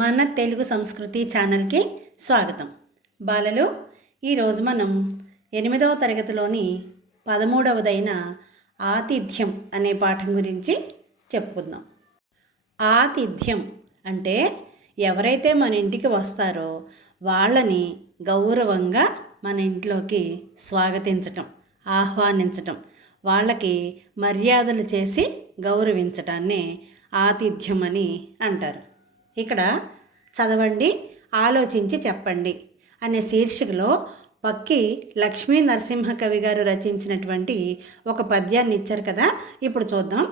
మన తెలుగు సంస్కృతి ఛానల్కి స్వాగతం. బాలలు, ఈరోజు మనం 8వ తరగతిలోని 13వదైన ఆతిథ్యం అనే పాఠం గురించి చెప్పుకుందాం. ఆతిథ్యం అంటే ఎవరైతే మన ఇంటికి వస్తారో వాళ్ళని గౌరవంగా మన ఇంట్లోకి స్వాగతించటం, ఆహ్వానించటం, వాళ్ళకి మర్యాదలు చేసి గౌరవించటాన్నే ఆతిథ్యం అని అంటారు. ఇక్కడ చదవండి, ఆలోచించి చెప్పండి అనే శీర్షికలో పక్కి లక్ష్మీ నరసింహ కవి గారు రచించినటువంటి ఒక పద్యాన్ని ఇచ్చారు కదా, ఇప్పుడు చూద్దాం.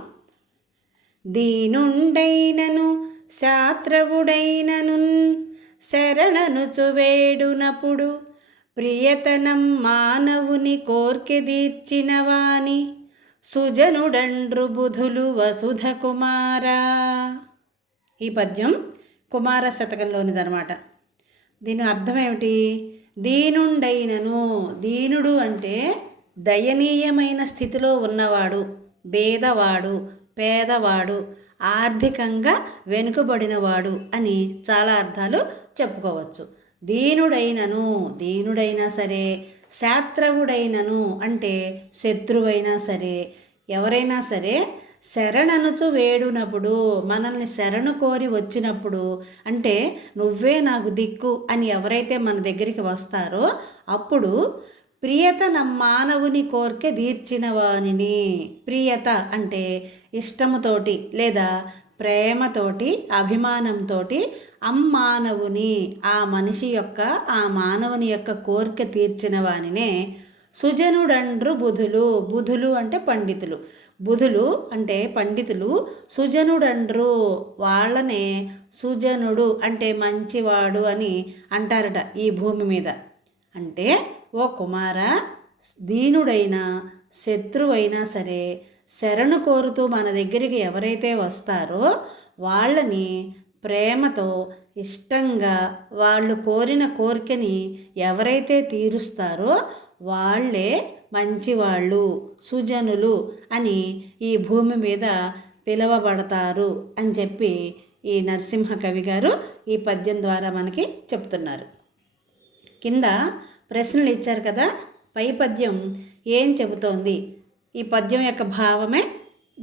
దీనుండైనను శాత్రవుడైనను శరణనుచు వేడునప్పుడు ప్రియతనం మానవుని కోర్కె తీర్చిన వాని సుజనుడండ్రు బుధులు వసుధ కుమారా. ఈ పద్యం కుమార శతకంలోనిదనమాట. దీని అర్థం ఏమిటి? దీనుండైనను, దీనుడు అంటే దయనీయమైన స్థితిలో ఉన్నవాడు, భేదవాడు, పేదవాడు, ఆర్థికంగా వెనుకబడినవాడు అని చాలా అర్థాలు చెప్పుకోవచ్చు. దీనుడైనను, దీనుడైనా సరే, శాత్రవుడైనను అంటే శత్రువైనా సరే, ఎవరైనా సరే శరణనుచు వేడునప్పుడు, మనల్ని శరణు కోరి వచ్చినప్పుడు, అంటే నువ్వే నాకు దిక్కు అని ఎవరైతే మన దగ్గరికి వస్తారో అప్పుడు ప్రియత మానవుని కోరిక తీర్చిన వానిని. ప్రియత అంటే ఇష్టముతోటి లేదా ప్రేమతోటి, అభిమానంతో అమ్మానవుని, ఆ మనిషి యొక్క, ఆ మానవుని యొక్క కోరిక తీర్చిన వానినే సుజనుడండ్రు బుధులు. బుధులు అంటే పండితులు, బుధులు అంటే పండితులు, సుజనుడండ్రు వాళ్ళనే సుజనుడు అంటే మంచివాడు అని అంటారట ఈ భూమి మీద. అంటే ఓ కుమార, దీనుడైనా శత్రువైనా సరే శరణు కోరుతూ మన దగ్గరికి ఎవరైతే వస్తారో వాళ్ళని ప్రేమతో, ఇష్టంగా వాళ్ళు కోరిన కోరికని ఎవరైతే తీరుస్తారో వాళ్ళే మంచివాళ్ళు, సుజనులు అని ఈ భూమి మీద పిలువబడతారు అని చెప్పి ఈ నరసింహ కవి గారు ఈ పద్యం ద్వారా మనకి చెప్తున్నారు. కింద ప్రశ్నలు ఇచ్చారు కదా, పై పద్యం ఏం చెబుతోంది, ఈ పద్యం యొక్క భావమే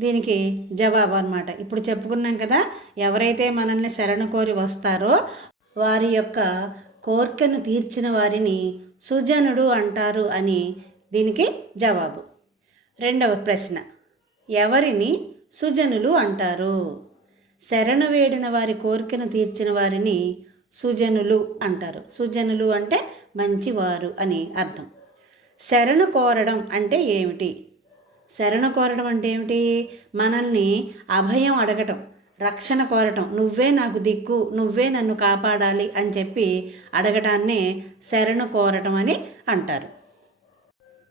దీనికి జవాబు అన్నమాట. ఇప్పుడు చెప్పుకున్నాం కదా, ఎవరైతే మనల్ని శరణు కోరి వస్తారో వారి యొక్క కోర్కెను తీర్చిన వారిని సుజనుడు అంటారు అని దీనికి జవాబు. రెండవ ప్రశ్న, ఎవరిని సుజనులు అంటారు? శరణు వేడిన వారి కోరికను తీర్చిన వారిని సుజనులు అంటారు. సుజనులు అంటే మంచివారు అని అర్థం. శరణు కోరడం అంటే ఏమిటి? శరణు కోరడం అంటే ఏమిటి? మనల్ని అభయం అడగటం, రక్షణ కోరటం, నువ్వే నాకు దిక్కు, నువ్వే నన్ను కాపాడాలి అని చెప్పి అడగటాన్నే శరణు కోరటం అని అంటారు.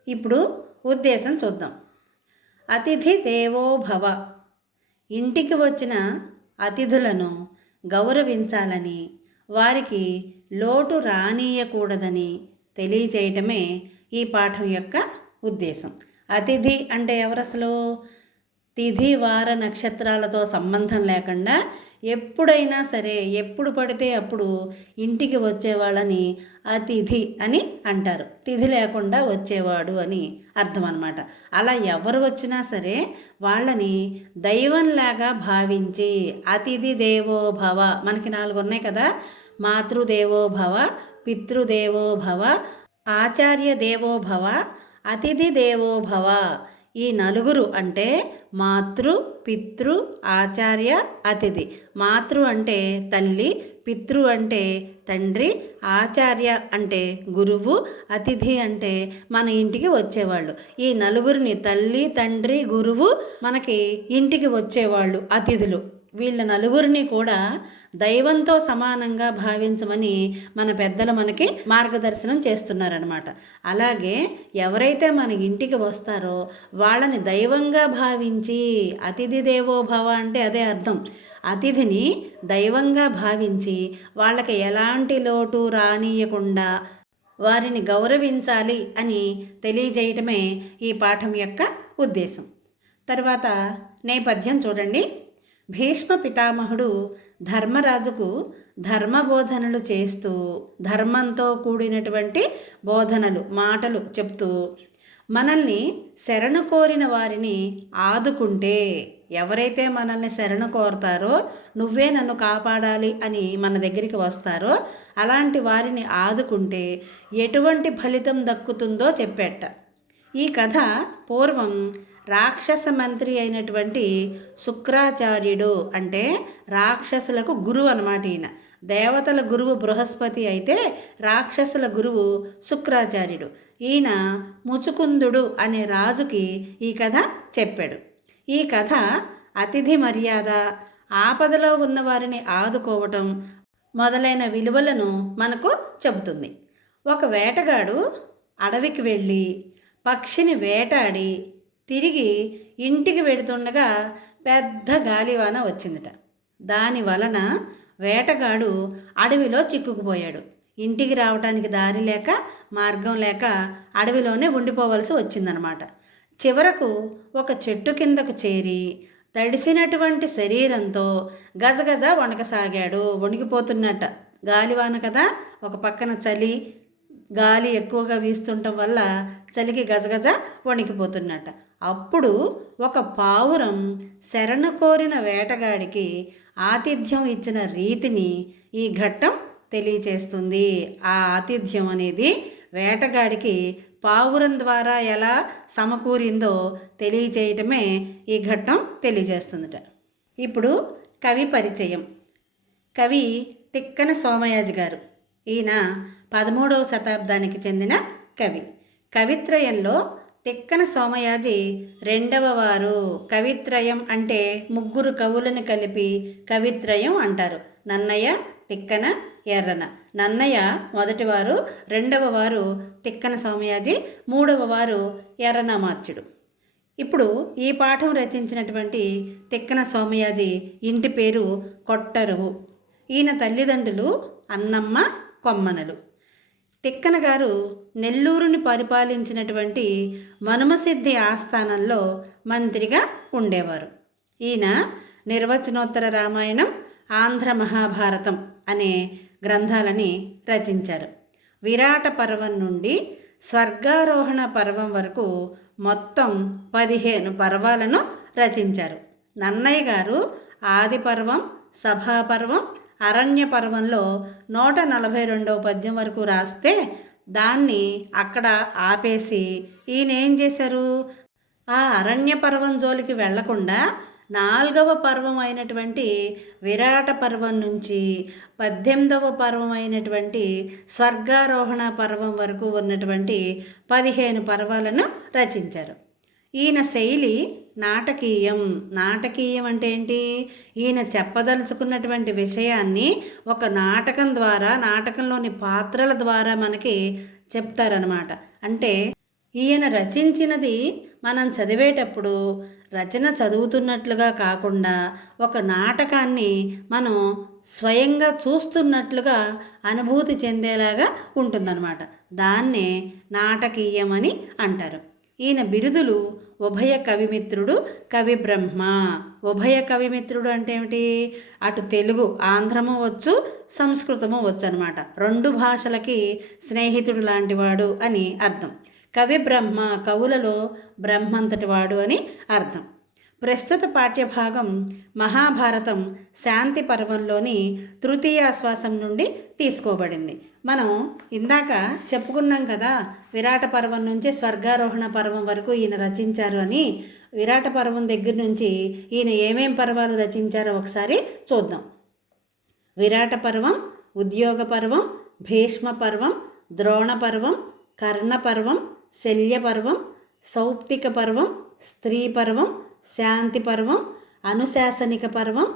ఇప్పుడు ఉద్దేశం చూద్దాం. అతిథి దేవో భవ, ఇంటికి వచ్చిన అతిథులను గౌరవించాలని, వారికి లోటు రానీయకూడదని తెలియచేయటమే ఈ పాఠం యొక్క ఉద్దేశం. అతిథి అంటే ఎవరు అసలు? తిథి వార నక్షత్రాలతో సంబంధం లేకుండా ఎప్పుడైనా సరే, ఎప్పుడు పడితే అప్పుడు ఇంటికి వచ్చేవాళ్ళని అతిథి అని అంటారు. తిథి లేకుండా వచ్చేవాడు అని అర్థం అన్నమాట. అలా ఎవరు వచ్చినా సరే వాళ్ళని దైవంలాగా భావించి, అతిథి దేవో భవ, మనకి 4 ఉన్నాయి కదా, మాతృదేవో భవ, పితృదేవో భవ, ఆచార్య దేవో భవ, అతిథి దేవో భవ. ఈ 4 అంటే మాతృ, పితృ, ఆచార్య, అతిథి. మాతృ అంటే తల్లి, పితృ అంటే తండ్రి, ఆచార్య అంటే గురువు, అతిథి అంటే మన ఇంటికి వచ్చేవాళ్ళు. ఈ 4 తల్లి, తండ్రి, గురువు మనకి ఇంటికి వచ్చేవాళ్ళు అతిథులు. వీళ్ళ 4 కూడా దైవంతో సమానంగా భావించమని మన పెద్దలు మనకి మార్గదర్శనం చేస్తున్నారనమాట. అలాగే ఎవరైతే మన ఇంటికి వస్తారో వాళ్ళని దైవంగా భావించి, అతిథి దేవో భవ అంటే అదే అర్థం. అతిథిని దైవంగా భావించి వాళ్ళకి ఎలాంటి లోటు రానియకుండా వారిని గౌరవించాలి అని తెలియజేయటమే ఈ పాఠం యొక్క ఉద్దేశం. తర్వాత నేపథ్యం చూడండి. భీష్మ పితామహుడు ధర్మరాజుకు ధర్మబోధనలు చేస్తూ ధర్మంతో కూడినటువంటి బోధనలు మాటలు చెప్తూ మనల్ని శరణు కోరిన వారిని ఆదుకుంటే, ఎవరైతే మనల్ని శరణు కోరతారో నువ్వే నన్ను కాపాడాలి అని మన దగ్గరికి వస్తారో అలాంటి వారిని ఆదుకుంటే ఎటువంటి ఫలితం దక్కుతుందో చెప్పేట. ఈ కథ పూర్వం రాక్షస మంత్రి అయినటువంటి శుక్రాచార్యుడు, అంటే రాక్షసులకు గురువు అన్నమాట. ఈయన దేవతల గురువు బృహస్పతి అయితే రాక్షసుల గురువు శుక్రాచార్యుడు. ఈయన ముచుకుందుడు అనే రాజుకి ఈ కథ చెప్పాడు. ఈ కథ అతిథి మర్యాద, ఆపదలో ఉన్న వారిని ఆదుకోవటం మొదలైన విలువలను మనకు చెబుతుంది. ఒక వేటగాడు అడవికి వెళ్ళి పక్షిని వేటాడి తిరిగి ఇంటికి వెడుతుండగా పెద్ద గాలివాన వచ్చిందట. దాని వలన వేటగాడు అడవిలో చిక్కుకుపోయాడు. ఇంటికి రావడానికి దారి లేక మార్గం లేక అడవిలోనే ఉండిపోవలసి వచ్చిందనమాట. చివరకు ఒక చెట్టు కిందకు చేరి తడిసినటువంటి శరీరంతో గజగజ వణకసాగాడు. వణికిపోతున్నట్ట, గాలివాన కదా, ఒక పక్కన చలి, గాలి ఎక్కువగా వీస్తుండటం వల్ల చలికి గజగజ వణికిపోతున్నట్ట. అప్పుడు ఒక పావురం శరణు కోరిన వేటగాడికి ఆతిథ్యం ఇచ్చిన రీతిని ఈ ఘట్టం తెలియచేస్తుంది. ఆ ఆతిథ్యం అనేది వేటగాడికి పావురం ద్వారా ఎలా సమకూరిందో తెలియచేయటమే ఈ ఘట్టం తెలియజేస్తుందట. ఇప్పుడు కవి పరిచయం. కవి తిక్కన సోమయాజి గారు. ఈయన 13వ శతాబ్దానికి చెందిన కవి. కవిత్రయంలో తిక్కన సోమయాజి రెండవ వారు. కవిత్రయం అంటే ముగ్గురు కవులను కలిపి కవిత్రయం అంటారు. నన్నయ్య, తిక్కన, ఎర్రన. నన్నయ్య మొదటివారు, రెండవ వారు తిక్కన సోమయాజి, మూడవ వారు ఎర్రనామాత్యుడు. ఇప్పుడు ఈ పాఠం రచించినటువంటి తిక్కన సోమయాజి ఇంటి పేరు కొట్టరువు. ఈయన తల్లిదండ్రులు అన్నమ్మ, కొమ్మనలు. తిక్కన గారు నెల్లూరుని పరిపాలించినటువంటి మనుమసిద్ధి ఆస్థానంలో మంత్రిగా ఉండేవారు. ఈయన నిర్వచనోత్తర రామాయణం, ఆంధ్ర మహాభారతం అనే గ్రంథాలని రచించారు. విరాట పర్వం నుండి స్వర్గారోహణ పర్వం వరకు మొత్తం 15 పర్వాలను రచించారు. నన్నయ్య గారు ఆది పర్వం, సభాపర్వం, అరణ్య పర్వంలో 142వ పద్యం వరకు రాస్తే దాన్ని అక్కడ ఆపేసి ఈయన ఏం చేశారు, ఆ అరణ్య పర్వం జోలికి వెళ్లకుండా 4వ పర్వం అయినటువంటి విరాట పర్వం నుంచి 18వ పర్వం అయినటువంటి స్వర్గారోహణ పర్వం వరకు ఉన్నటువంటి 15 పర్వాలను రచించారు. ఈయన శైలి నాటకీయం. నాటకీయం అంటే ఏంటి? ఈయన చెప్పదలుచుకున్నటువంటి విషయాన్ని ఒక నాటకం ద్వారా, నాటకంలోని పాత్రల ద్వారా మనకి చెప్తారనమాట. అంటే ఈయన రచించినది మనం చదివేటప్పుడు రచన చదువుతున్నట్లుగా కాకుండా ఒక నాటకాన్ని మనం స్వయంగా చూస్తున్నట్లుగా అనుభూతి చెందేలాగా ఉంటుందన్నమాట. దాన్నే నాటకీయం అని అంటారు. ఈయన బిరుదులు ఉభయ కవిమిత్రుడు, కవి బ్రహ్మ. ఉభయ కవిమిత్రుడు అంటే ఏమిటి? అటు తెలుగు, ఆంధ్రము వచ్చు, సంస్కృతము వచ్చు అనమాట. 2 భాషలకి స్నేహితుడు లాంటివాడు అని అర్థం. కవి బ్రహ్మ, కవులలో బ్రహ్మంతటి వాడు అని అర్థం. ప్రస్తుత పాఠ్యభాగం మహాభారతం శాంతి పర్వంలోని తృతీయాశ్వాసం నుండి తీసుకోబడింది. మనం ఇందాక చెప్పుకున్నాం కదా, విరాట పర్వం నుంచి స్వర్గారోహణ పర్వం వరకు ఈయన రచించారు అని. విరాట పర్వం దగ్గర నుంచి ఈయన ఏమేం పర్వాలు రచించారో ఒకసారి చూద్దాం. విరాట పర్వం, ఉద్యోగ పర్వం, భీష్మ పర్వం, ద్రోణ పర్వం, కర్ణ పర్వం, శల్య పర్వం, సౌప్తిక పర్వం, స్త్రీ పర్వం, శాంతి పర్వం, అనుశాసనిక పర్వం,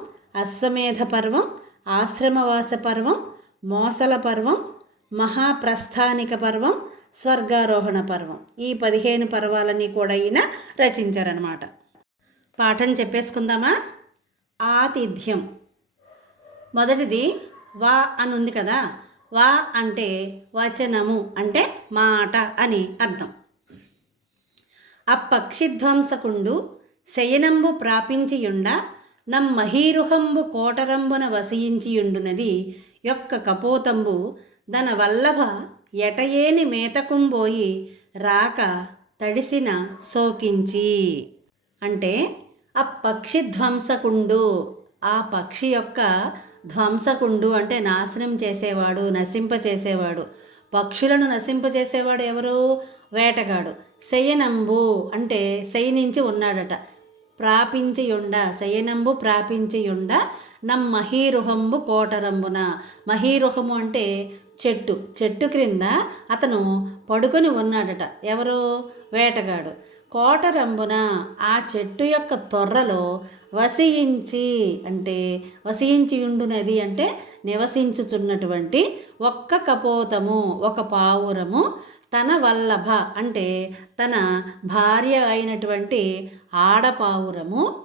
అశ్వమేధ పర్వం, ఆశ్రమవాస పర్వం, మోసల పర్వం, మహాప్రస్థానిక పర్వం, స్వర్గారోహణ పర్వం. ఈ 15 పర్వాలని కూడా ఈయన రచించారనమాట. పాఠం చెప్పేసుకుందామా? ఆతిథ్యం. మొదటిది వా అని ఉంది కదా. వా అంటే వచనము, అంటే మాట అని అర్థం. అప్పక్షిధ్వంసకుండు శయనంబు ప్రాపించియుండ నమ్మహీరుహంబు కోటరంబున వసించియుండునది యొక్క కపోతంబు దన వల్లభ ఎటయేని మేతకుంబోయి రాక తడిసిన సోకించి. అంటే ఆ పక్షి ధ్వంసకుండు, ఆ పక్షి యొక్క ధ్వంసకుండు అంటే నాశనం చేసేవాడు, నశింపచేసేవాడు. పక్షులను నశింపచేసేవాడు ఎవరు? వేటగాడు. శయనంబు అంటే శయనించి ఉన్నాడట. ప్రాపించియుండ, శయనంబు ప్రాపించియుండ నమ్మహీరుహంబు కోటరంబున. మహీరుహము అంటే చెట్టు, చెట్టు క్రింద అతను పడుకొని ఉన్నాడట. ఎవరు? వేటగాడు. కోటరంబున ఆ చెట్టు యొక్క తొర్రలో వసించి అంటే వసించి ఉండునది అంటే నివసించుచున్నటువంటి ఒక్క కపోతము, ఒక పావురము తన వల్లభ అంటే తన భార్య అయినటువంటి ఆడపావురము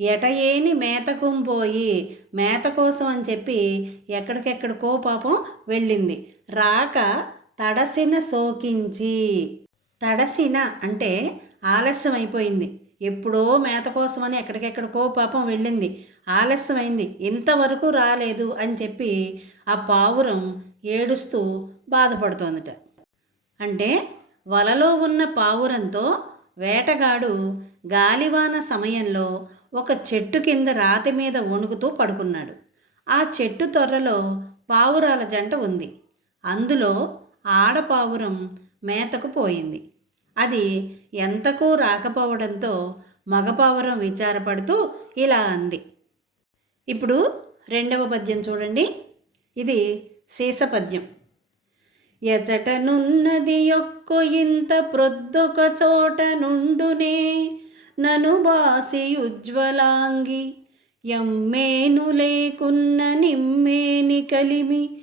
ఎటయేని మేతకుంపోయి, మేత కోసం అని చెప్పి ఎక్కడికెక్కడికో పాపం వెళ్ళింది. రాక తడసిన సోకించి. తడసిన అంటే ఆలస్యం అయిపోయింది. ఎప్పుడో మేత కోసమని ఎక్కడికెక్కడికో పాపం వెళ్ళింది, ఆలస్యమైంది, ఇంతవరకు రాలేదు అని చెప్పి ఆ పావురం ఏడుస్తూ బాధపడుతోందట. అంటే వలలో ఉన్న పావురంతో వేటగాడు గాలివాన సమయంలో ఒక చెట్టు కింద రాతి మీద వణుకుతూ పడుకున్నాడు. ఆ చెట్టు తొర్రలో పావురాల జంట ఉంది. అందులో ఆడపావురం మేతకు పోయింది. అది ఎంతకు రాకపోవడంతో మగపావురం విచారపడుతూ ఇలా అంది. ఇప్పుడు రెండవ పద్యం చూడండి. ఇది శేషపద్యం. ఎచటనున్నది యొక్కో ఇంత ప్రొద్దొక చోట నుండునే నను బాసి ఉజ్వలాంగి ఎమ్మేను లేకున్న నిమ్మేని కలిమి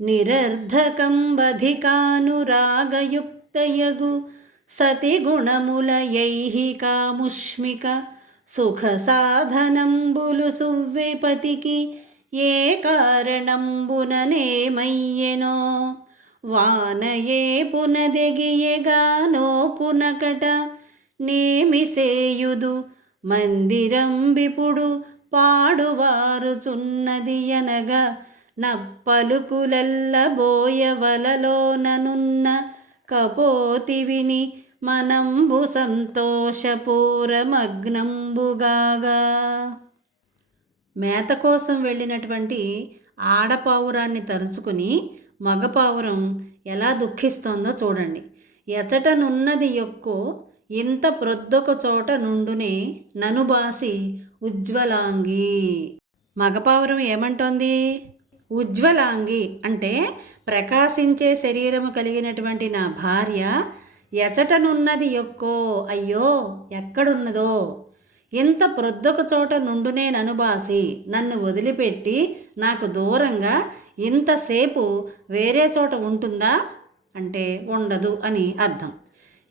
నిరర్ధకంబధికానురాగయుక్తయగు సతి గుణముల యైహికాముష్మిక సుఖ సాధనంబులు సువ్వెపతికి ఏ కారణంబుననేమయ్యెనో వానయే పునదెగియగానో పునకట నేమిసేయుదు మందిరం విపుడు పాడువారుచున్నది అనగా నప్పలుకులెల్ల బోయవలలోననున్న కపోతివిని మనంబు సంతోషపూరమగ్నంబుగాగా. మేత కోసం వెళ్ళినటువంటి ఆడపావురాన్ని తలుచుకుని మగపావురం ఎలా దుఃఖిస్తోందో చూడండి. ఎచటనున్నది యొక్కో ఇంత ప్రొద్దొక చోట నుండునే ననుబాసి ఉజ్వలాంగి. మగపావురం ఏమంటోంది? ఉజ్వలాంగి అంటే ప్రకాశించే శరీరము కలిగినటువంటి నా భార్య ఎచటనున్నది యొక్కో, అయ్యో ఎక్కడున్నదో, ఇంత ప్రొద్దొక చోట నుండునే ననుబాసి నన్ను వదిలిపెట్టి నాకు దూరంగా ఇంతసేపు వేరే చోట ఉంటుందా అంటే ఉండదు అని అర్థం.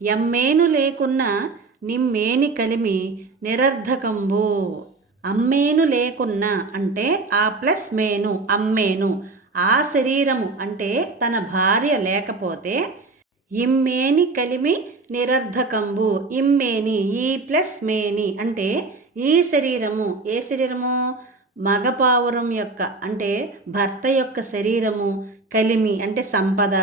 ఎమ్మేను లేకున్న నిమ్మేని కలిమి నిరర్ధకంబు. అమ్మేను లేకున్నా అంటే ఆ ప్లస్ మేను, అమ్మేను ఆ శరీరము అంటే తన భార్య లేకపోతే ఇమ్మేని కలిమి నిరర్ధకంబు. ఇమ్మేని ఈ ప్లస్ మేని అంటే ఈ శరీరము. ఏ శరీరము? మగపావురం యొక్క అంటే భర్త యొక్క శరీరము. కలిమి అంటే సంపద.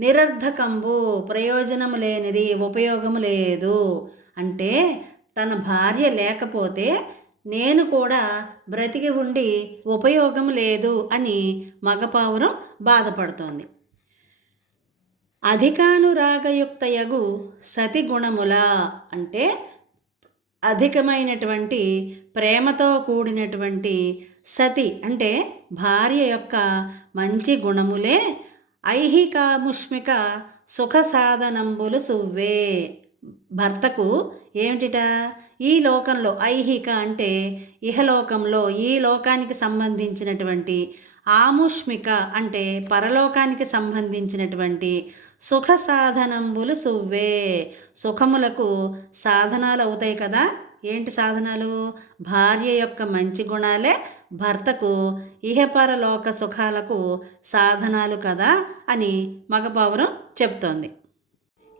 నిరర్ధకంబు ప్రయోజనము లేనిది, ఉపయోగము లేదు. అంటే తన భార్య లేకపోతే నేను కూడా బ్రతికి ఉండి ఉపయోగం లేదు అని మగపావురం బాధపడుతోంది. అధికానురాగయుక్తయగు సతి గుణముల అంటే అధికమైనటువంటి ప్రేమతో కూడినటువంటి సతి అంటే భార్య యొక్క మంచి గుణములే ఐహికాముష్మిక సుఖ సాధనంబులు సువ్వే. భర్తకు ఏమిటిట? ఈ లోకంలో ఐహిక అంటే ఇహలోకంలో ఈ లోకానికి సంబంధించినటువంటి, ఆముష్మిక అంటే పరలోకానికి సంబంధించినటువంటి సుఖ సాధనంబులు సువ్వే. సుఖములకు సాధనాలు అవుతాయి కదా. ఏంటి సాధనాలు? భార్య యొక్క మంచి గుణాలే భర్తకు ఇహపరలోక సుఖాలకు సాధనాలు కదా అని మగపావురం చెప్తోంది.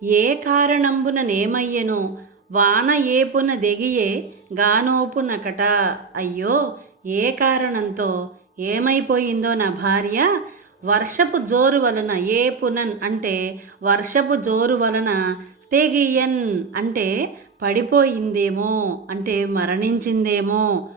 ఏ కారణంబున నేమయ్యను వాన ఏపున దెగియే గానోపునకట. అయ్యో, ఏ కారణంతో ఏమైపోయిందో నా భార్య వర్షపు జోరు వలన, ఏపునన్ అంటే వర్షపు జోరు వలన, తెగియన్ అంటే పడిపోయిందేమో, అంటే మరణించిందేమో,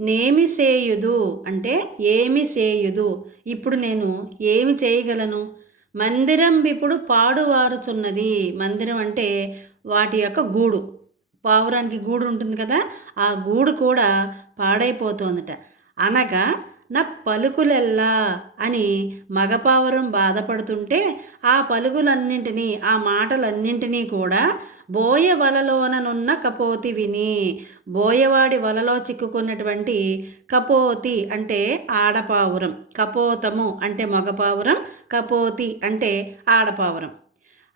నేమి సేయుదు అంటే ఏమి సేయుదు, ఇప్పుడు నేను ఏమి చేయగలను, మందిరం ఇప్పుడు పాడువారుచున్నది. మందిరం అంటే వాటి యొక్క గూడు, పావురానికి గూడు ఉంటుంది కదా, ఆ గూడు కూడా పాడైపోతోందట. అనగా నా పలుకులెల్లా అని మగపావురం బాధపడుతుంటే, ఆ పలుకులన్నింటినీ, ఆ మాటలన్నింటినీ కూడా బోయ వలలోననున్న కపోతి విని, బోయవాడి వలలో చిక్కుకున్నటువంటి కపోతి అంటే ఆడపావురం, కపోతము అంటే మగపావురం, కపోతి అంటే ఆడపావురం.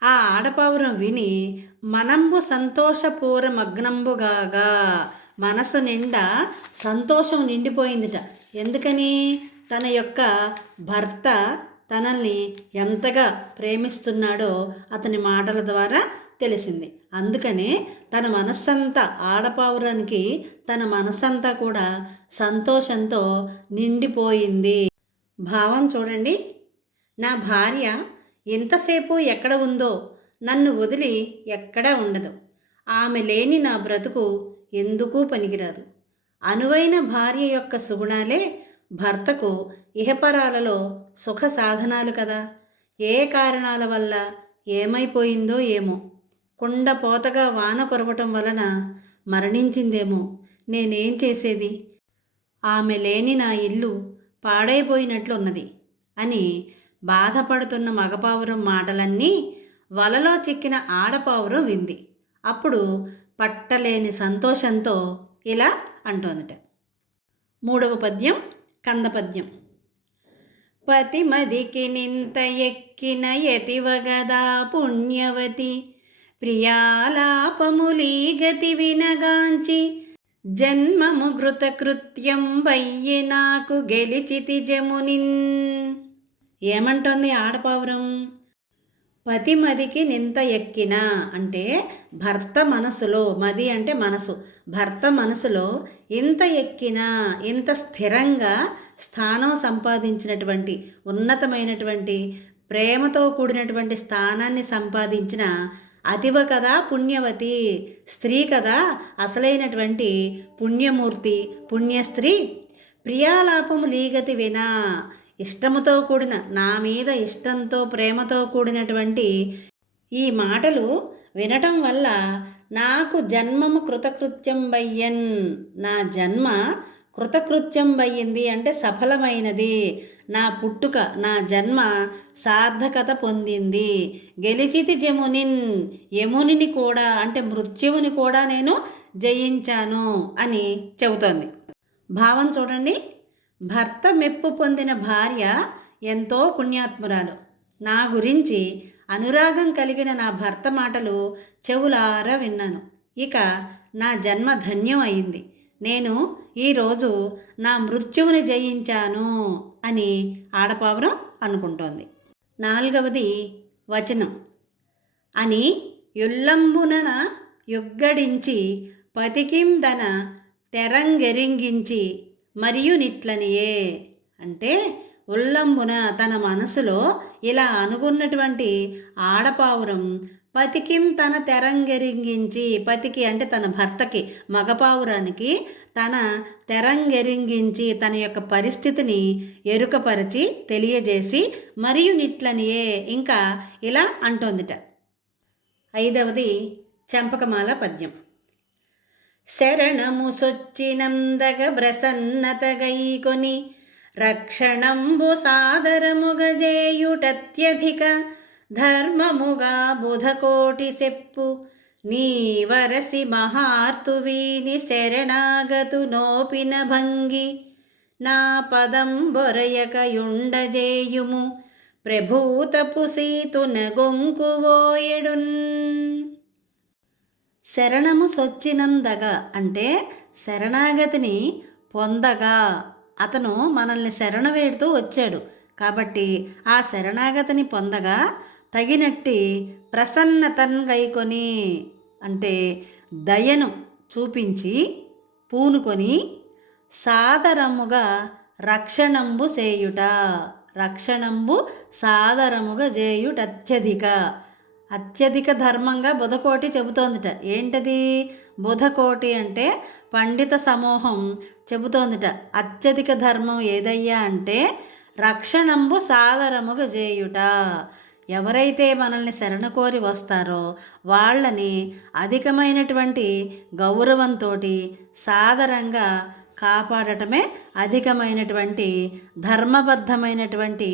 ఆ ఆడపావురం విని మనంబు సంతోషపూరమగ్నంబుగాగా, మనసు నిండా సంతోషం నిండిపోయిందిట. ఎందుకని? తన యొక్క భర్త తనల్ని ఎంతగా ప్రేమిస్తున్నాడో అతని మాటల ద్వారా తెలిసింది. అందుకనే తన మనస్సంతా, ఆడపావురానికి తన మనస్సంతా కూడా సంతోషంతో నిండిపోయింది. భావం చూడండి. నా భార్య ఎంతసేపు ఎక్కడ ఉందో, నన్ను వదిలి ఎక్కడా ఉండదు. ఆమె లేని నా బ్రతుకు ఎందుకూ పనికిరాదు. అనువైన భార్య యొక్క సుగుణాలే భర్తకు ఇహపరాలలో సుఖ సాధనాలు కదా. ఏ కారణాల వల్ల ఏమైపోయిందో ఏమో, కుండపోతగా వాన కురవటం వలన మరణించిందేమో, నేనేం చేసేది? ఆమె లేని నా ఇల్లు పాడైపోయినట్లున్నది అని బాధపడుతున్న మగపావురం మాటలన్నీ వలలో చిక్కిన ఆడపావురం వింది. అప్పుడు పట్టలేని సంతోషంతో ఇలా అంటోందట. మూడవ పద్యం కందపద్యం. పతిమదికి నింత ఎక్కిన యతివగదా పుణ్యవతి, ప్రియాలాపములీ గతి వినగాంచి, జన్మము కృతకృత్యం వయ్యె నాకు గెలిచితి జమునిన్. ఏమంటోంది ఆడపావురం? పతిమదికి నింత ఎక్కిన అంటే భర్త మనసులో, మది అంటే మనసు, భర్త మనసులో ఇంత ఎక్కిన, ఇంత స్థిరంగా స్థానం సంపాదించినటువంటి, ఉన్నతమైనటువంటి ప్రేమతో కూడినటువంటి స్థానాన్ని సంపాదించిన అతివ కదా పుణ్యవతి, స్త్రీ కదా అసలైనటువంటి పుణ్యమూర్తి, పుణ్యస్త్రీ. ప్రియాలాపము లీగతి వినా, ఇష్టముతో కూడిన, నా మీద ఇష్టంతో ప్రేమతో కూడినటువంటి ఈ మాటలు వినటం వల్ల నాకు జన్మము కృతకృత్యం బయ్యన్, నా జన్మ కృతకృత్యం బయ్యింది అంటే సఫలమైనది, నా పుట్టుక, నా జన్మ సార్థకత పొందింది. గెలిచితి జమునిన్, యమునిని కూడా అంటే మృత్యువుని కూడా నేను జయించాను అని చెబుతోంది. భావం చూడండి. భర్త మెప్పు పొందిన భార్య ఎంతో పుణ్యాత్మురాలు. నా గురించి అనురాగం కలిగిన నా భర్త మాటలు చెవులారా విన్నాను. ఇక నా జన్మ ధన్యం అయింది. నేను ఈరోజు నా మృత్యువుని జయించాను అని ఆడపావురం అనుకుంటోంది. నాలుగవది వచనం. అని యుల్లంబునన యుగ్గడించి పతికిందన తెరంగెరింగించి మరియు నిట్లనియే అంటే ఉల్లంబున తన మనసులో ఇలా అనుకున్నటువంటి ఆడపావురం పతికిం తన తెరంగెరింగించి, పతికి అంటే తన భర్తకి, మగపావురానికి తన తెరంగెరింగించి తన యొక్క పరిస్థితిని ఎరుకపరిచి తెలియజేసి మరియు నిట్లనియే ఇంకా ఇలా అంటోందిట. ఐదవది చంపకమాల పద్యం. శరణము సొచ్చినందగ బ్రసన్నతగైకొని రక్షణంబు సాదరముగజేయుటత్యధిక ధర్మముగా బుధకోటి సెప్పు నీవరసి మహార్తువీని శరణాగతు నోపిన భంగి నా పదం బొరయకయుండజేయుము ప్రభూతపు సీతున గొంకువోయెడున్. శరణము సొచ్చినందగా అంటే శరణాగతిని పొందగా, అతను మనల్ని శరణ వేడుతూ వచ్చాడు కాబట్టి ఆ శరణాగతిని పొందగా తగినట్టి ప్రసన్నతన్ గైకొని, అంటే దయను చూపించి పూనుకొని సాదరముగా రక్షణంబు చేయుట. రక్షణంబు సాదరముగా చేయుట అత్యధిక ధర్మంగా బుధకోటి చెబుతోందిట. ఏంటది? బుధకోటి అంటే పండిత సమూహం చెబుతోందిట. అత్యధిక ధర్మం ఏదయ్యా అంటే రక్షణంబు సాదరముగా చేయుట. ఎవరైతే మనల్ని శరణ కోరి వస్తారో వాళ్ళని అధికమైనటువంటి గౌరవంతో సాదరంగా కాపాడటమే అధికమైనటువంటి ధర్మబద్ధమైనటువంటి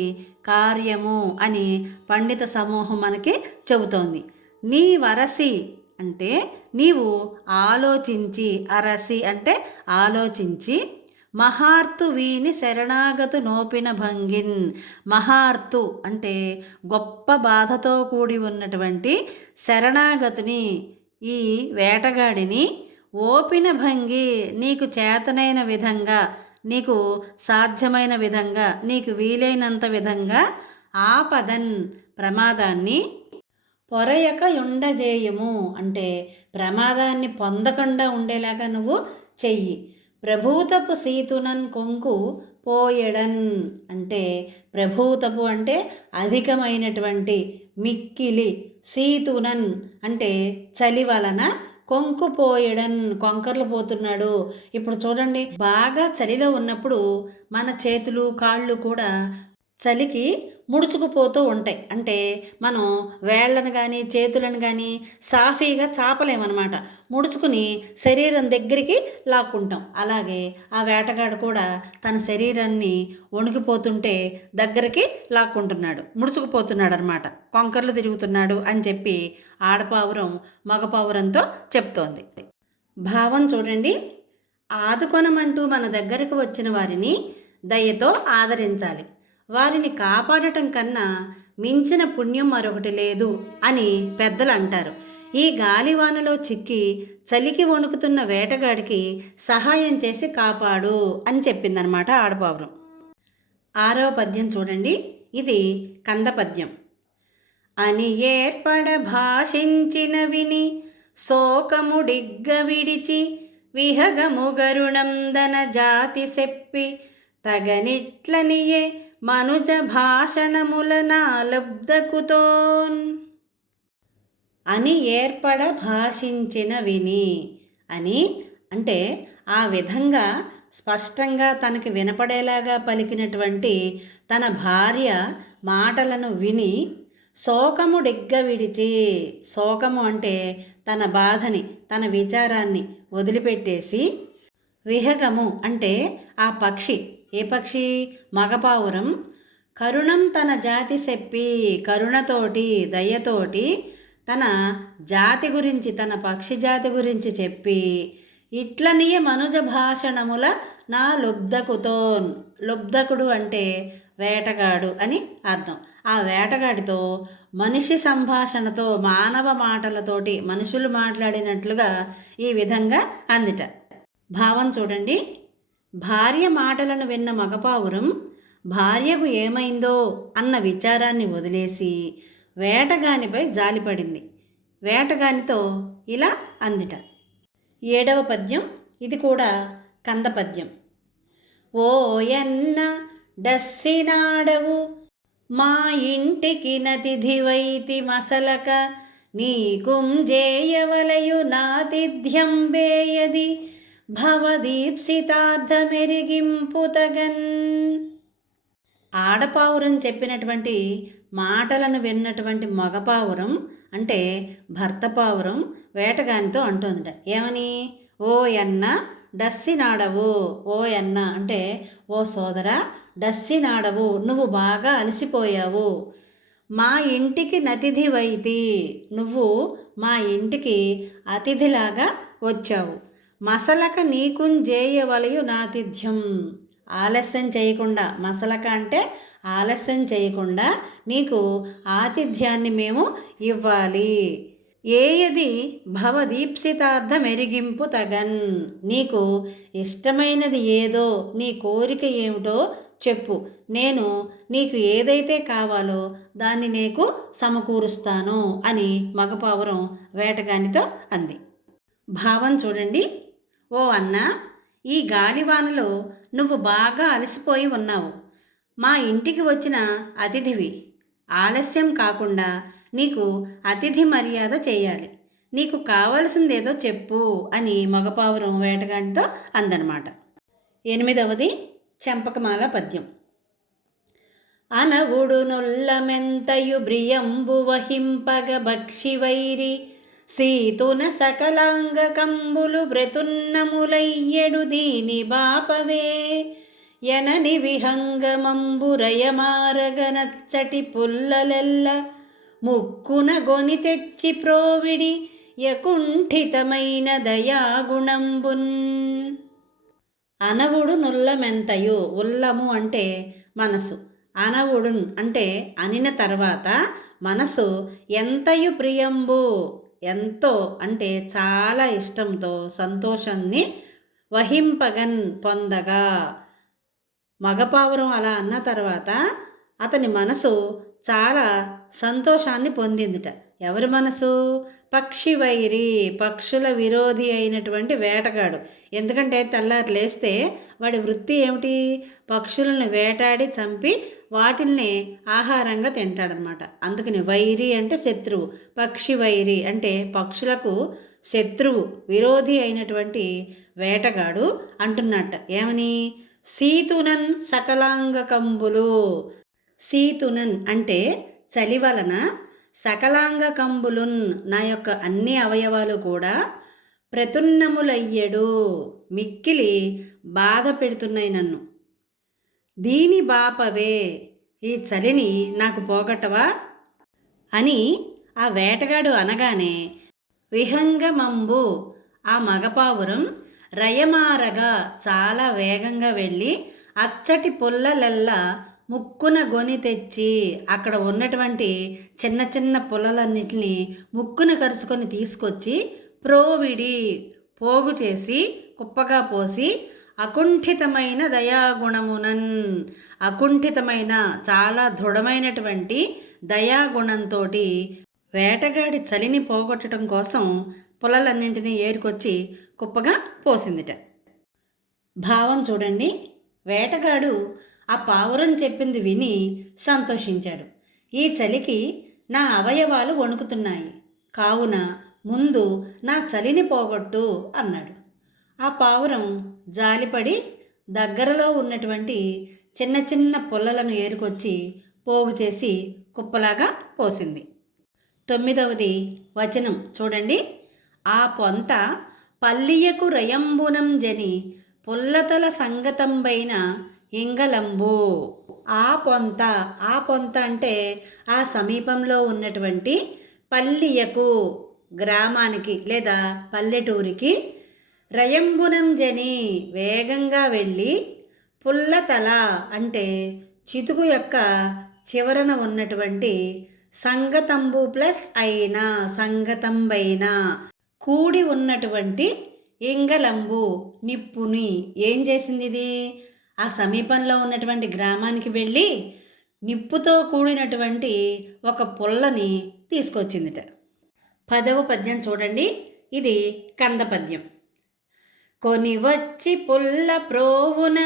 కార్యము అని పండిత సమూహం మనకి చెబుతోంది. నీ వరసి అంటే నీవు ఆలోచించి, అరసి అంటే ఆలోచించి, మహార్తు వీని శరణాగతు నోపిన భంగిన్. మహార్తు అంటే గొప్ప బాధతో కూడి ఉన్నటువంటి శరణాగతుని, ఈ వేటగాడిని ఓపిన భంగి నీకు చేతనైన విధంగా, నీకు సాధ్యమైన విధంగా, నీకు వీలైనంత విధంగా ఆపదన్ ప్రమాదాన్ని పొరయక ఉండజేయము అంటే ప్రమాదాన్ని పొందకుండా ఉండేలాగా నువ్వు చెయ్యి. ప్రభూతపు సీతునన్ కొంకు పోయడన్ అంటే ప్రభూతపు అంటే అధికమైనటువంటి, మిక్కిలి, సీతునన్ అంటే చలి వలన, కొంకుపోయడన్ కొంకర్లు పోతున్నాడు. ఇప్పుడు చూడండి, బాగా చలిలో ఉన్నప్పుడు మన చేతులు కాళ్ళు కూడా చలికి ముడుచుకుపోతూ ఉంటాయి. అంటే మనం వేళ్ళను కానీ చేతులను కానీ సాఫీగా చాపలేమన్నమాట. ముడుచుకుని శరీరం దగ్గరికి లాక్కుంటాం. అలాగే ఆ వేటగాడు కూడా తన శరీరాన్ని వణికిపోతుంటే దగ్గరికి లాక్కుంటున్నాడు, ముడుచుకుపోతున్నాడు అనమాట, కొంకర్లు తిరుగుతున్నాడు అని చెప్పి ఆడపావురం మగపావురంతో చెప్తోంది. భావం చూడండి, ఆదుకొనమంటూ మన దగ్గరకు వచ్చిన వారిని దయతో ఆదరించాలి. వారిని కాపాడటం కన్నా మించిన పుణ్యం మరొకటి లేదు అని పెద్దలు అంటారు. ఈ గాలివానలో చిక్కి చలికి వణుకుతున్న వేటగాడికి సహాయం చేసి కాపాడు అని చెప్పిందనమాట ఆడపావురం. 6వ పద్యం చూడండి, ఇది కంద పద్యం. అని ఏర్పడ భాషించిన విని శోకముడిగ్గ విడిచి విహగము గరుణందన జాతి సెప్పి తగనిట్లనియే మనుజ భాషణముల నాలబ్ధకుతోన్. అని ఏర్పడ భాషించిన విని అని అంటే ఆ విధంగా స్పష్టంగా తనకి వినపడేలాగా పలికినటువంటి తన భార్య మాటలను విని శోకము డిగ్గ విడిచి, శోకము అంటే తన బాధని, తన విచారాన్ని వదిలిపెట్టేసి, విహగము అంటే ఆ పక్షి, ఏ పక్షి? మగపావురం. కరుణం తన జాతి చెప్పి, కరుణతోటి దయతోటి తన జాతి గురించి, తన పక్షి జాతి గురించి చెప్పి, ఇట్లనియ మనుజ భాషణముల నా లుబ్ధకుతోన్. లుబ్ధకుడు అంటే వేటగాడు అని అర్థం. ఆ వేటగాడితో మనిషి సంభాషణతో, మానవ మాటలతోటి, మనుషులు మాట్లాడినట్లుగా ఈ విధంగా అందిట. భావం చూడండి, భార్య మాటలను విన్న మగపావురం భార్యకు ఏమైందో అన్న విచారాన్ని వదిలేసి వేటగానిపై జాలిపడింది. వేటగానితో ఇలా అందిట. 7వ పద్యం, ఇది కూడా కంద పద్యం. ఓయన్న డస్సినాడవు మా ఇంటికి నతిథివైతి మసలక నీకుం జేయవలయు నాతిథ్యంబేయది భవదీప్సితార్థమెరిగింపుతగన్. ఆడపావురం చెప్పినటువంటి మాటలను విన్నటువంటి మగపావురం అంటే భర్త పావురం వేటగానితో అంటోందిట. ఏమని? ఓ ఎన్న డస్సినాడవు. ఓ ఎన్న అంటే ఓ సోదరా, డస్సినాడవు, నువ్వు బాగా అలసిపోయావు. మా ఇంటికి నతిథివైతి, నువ్వు మా ఇంటికి అతిథిలాగా వచ్చావు. మసలక నీకుంజేయవలయు నాతిథ్యం, ఆలస్యం చేయకుండా, మసలక అంటే ఆలస్యం చేయకుండా నీకు ఆతిథ్యాన్ని మేము ఇవ్వాలి. ఏయది భవదీప్సితార్థమెరిగింపు తగన్. నీకు ఇష్టమైనది ఏదో, నీ కోరిక ఏమిటో చెప్పు, నేను నీకు ఏదైతే కావాలో దాన్ని నీకు సమకూరుస్తాను అని మగపావురం వేటగానితో అంది. భావం చూడండి. ఓ అన్నా, ఈ గాలివానలో నువ్వు బాగా అలసిపోయి ఉన్నావు. మా ఇంటికి వచ్చిన అతిథివి. ఆలస్యం కాకుండా నీకు అతిథి మర్యాద చేయాలి. నీకు కావలసిందేదో చెప్పు అని మగపావురం వేటగానితో అందనమాట. 8వది చెంపకమాల పద్యం. అనవుడు నొల్లమెంతయు బ్రియంబు వహింపగ భక్షివైరి సీతున సకలాంగ కంబులు బ్రెతున్నములయ్యడు దీని బాపవే ఎనని విహంగమంబురయమారగనచ్చటి పుల్లలెల్ల ముక్కున గొని తెచ్చి ప్రోవిడి యకుంఠితమైన దయాగుణంబున్. అనవుడు నుల్లమెంతయు, ఉల్లము అంటే మనసు, అనవుడున్ అంటే అనిన తర్వాత మనసు ఎంతయు ప్రియంబు ఎంతో అంటే చాలా ఇష్టంతో సంతోషాన్ని వహింపగన్ పొందగా. మగపావురం అలా అన్న తర్వాత అతని మనసు చాలా సంతోషాన్ని పొందిందిట. ఎవరి మనసు? పక్షివైరి, పక్షుల విరోధి అయినటువంటి వేటగాడు. ఎందుకంటే తెల్లారి లేస్తే వాడి వృత్తి ఏమిటి? పక్షులను వేటాడి చంపి వాటిల్ని ఆహారంగా తింటాడనమాట. అందుకని వైరి అంటే శత్రువు, పక్షివైరి అంటే పక్షులకు శత్రువు, విరోధి అయినటువంటి వేటగాడు అంటున్నట్ట. ఏమని? సీతునన్ సకలాంగ కంబులు. సీతునన్ అంటే చలి వలన, సకలాంగ కంబులున్ నా యొక్క అన్ని అవయవాలు కూడా ప్రతున్నములయ్యడు మిక్కిలి బాధ పెడుతున్నాయి నన్ను. దీని బాపవే ఈ చలిని నాకు పోగొట్టవా అని ఆ వేటగాడు అనగానే విహంగమంబు ఆ మగపావురం రయమారగా చాలా వేగంగా వెళ్ళి అచ్చటి పుల్లలెల్లా ముక్కున గొని తెచ్చి అక్కడ ఉన్నటువంటి చిన్న చిన్న పుల్లలన్నిటిని ముక్కున కరుచుకొని తీసుకొచ్చి ప్రోవిడి పోగు చేసి కుప్పగా పోసి అకుంఠితమైన దయాగుణమునన్, అకుంఠితమైన చాలా దృఢమైనటువంటి దయాగుణంతో వేటగాడి చలిని పోగొట్టడం కోసం పుల్లలన్నింటినీ ఏరుకొచ్చి కుప్పగా పోసిందిట. భావం చూడండి. వేటగాడు ఆ పావురం చెప్పింది విని సంతోషించాడు. ఈ చలికి నా అవయవాలు వణుకుతున్నాయి, కావున ముందు నా చలిని పోగొట్టు అన్నాడు. ఆ పావురం జాలిపడి దగ్గరలో ఉన్నటువంటి చిన్న చిన్న పుల్లలను ఏరుకొచ్చి పోగు చేసి కుప్పలాగా పోసింది. 9వది వచనం చూడండి. ఆ పొంత పల్లియకు రయంబునం జని పుల్లతల సంగతంబైన ఇంగలంబు. ఆ పొంత అంటే ఆ సమీపంలో ఉన్నటువంటి పల్లియకు గ్రామానికి లేదా పల్లెటూరికి రయంబునం జని వేగంగా వెళ్ళి పుల్లతల అంటే చితుకు యొక్క చివరన ఉన్నటువంటి సంగతంబు ప్లస్ అయిన సంగతంబైన కూడి ఉన్నటువంటి ఇంగలంబు నిప్పుని ఏం చేసింది? ఇది ఆ సమీపంలో ఉన్నటువంటి గ్రామానికి వెళ్ళి నిప్పుతో కూడినటువంటి ఒక పుల్లని తీసుకొచ్చిందిట. 10వ పద్యం చూడండి. ఇది కంద పద్యం. కొని వచ్చి పుల్ల ప్రోవున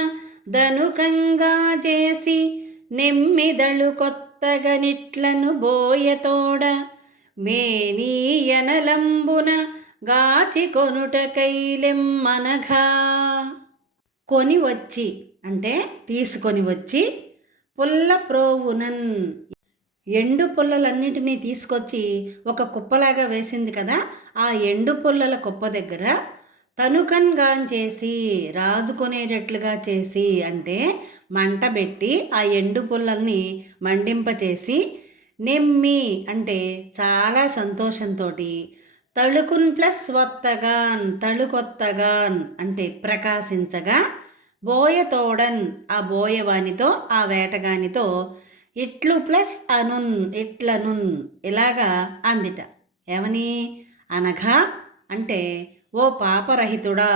ధనుకంగా చేసి నెమ్మిదళు కొత్తగా నిట్లను బోయతోడ మేనీయనలంబున గాచి కొనుట కైలెమ్మనఘా. కొని వచ్చి అంటే తీసుకొని వచ్చి పుల్ల ప్రోవునన్ ఎండు పుల్లలన్నిటినీ తీసుకొచ్చి ఒక కుప్పలాగా వేసింది కదా. ఆ ఎండు పుల్లల కుప్ప దగ్గర తనుకన్గా చేసి రాజుకొనేటట్లుగా చేసి అంటే మంట పెట్టి ఆ ఎండు పుల్లల్ని మండింపచేసి నెమ్మి అంటే చాలా సంతోషంతో తళుకున్ ప్లస్ వత్తగాన్ తళుకొత్తగాన్ అంటే ప్రకాశించగా బోయతోడన్ ఆ బోయవానితో ఆ వేటగానితో ఇట్లు ప్లస్ అనున్ ఇట్లనున్ ఇలాగా అందిట. ఏమని? అనగా అంటే ఓ పాపరహితుడా,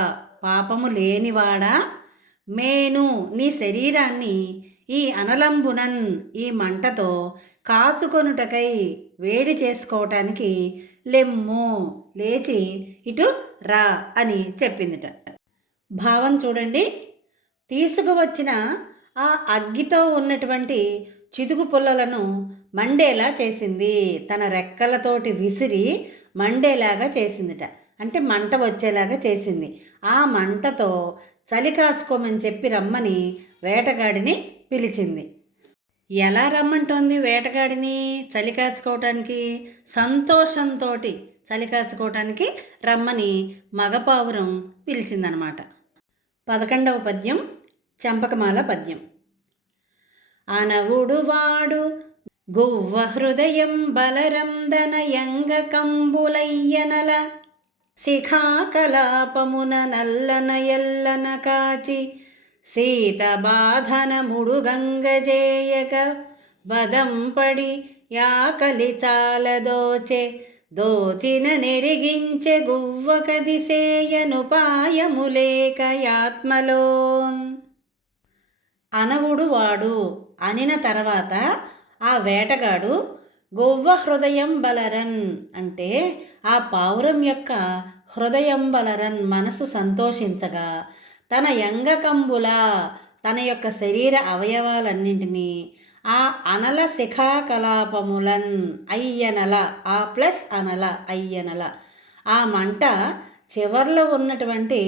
పాపము లేనివాడా, మేను నీ శరీరాన్ని ఈ అనలంబునన్ ఈ మంటతో కాచుకొనుటకై వేడి చేసుకోవటానికి లెమ్ము, లేచి ఇటు రా అని చెప్పిందిట. భావం చూడండి. తీసుకువచ్చిన ఆ అగ్గితో ఉన్నటువంటి చితుకు పుల్లలను మండేలా చేసింది. తన రెక్కలతోటి విసిరి మండేలాగా చేసిందిట. అంటే మంట వచ్చేలాగా చేసింది. ఆ మంటతో చలి కాచుకోమని చెప్పి రమ్మని వేటగాడిని పిలిచింది. ఎలా రమ్మంటోంది వేటగాడిని చలి కాచుకోవటానికి? సంతోషంతో చలి కాచుకోవటానికి రమ్మని మగపావురం పిలిచిందనమాట. 11వ పద్యం చంపకమాల పద్యం. అనవుడువాడు గువ్వ హృదయం బలరందనయంగ కంబులయ్యనల శిఖాకలాపమున నల్లన ఎల్లన కాచి సీత బాధన ముడుగంగజేయక బదంపడి యాకలి చాలదోచె దోచిన నెరిగించె గువ్వ కదిసేయనుపాయములేక యాత్మలోన్. అనవుడు వాడు అనిన తర్వాత ఆ వేటగాడు గొవ్వ హృదయం బలరన్ అంటే ఆ పావురం యొక్క హృదయం బలరన్ మనసు సంతోషించగా తన యంగకంబుల తన యొక్క శరీర అవయవాలన్నింటినీ ఆ అనల శిఖాకలాపములన్ అయ్యనల ఆ ప్లస్ అనల అయ్యనల ఆ మంట చివర్లో ఉన్నటువంటి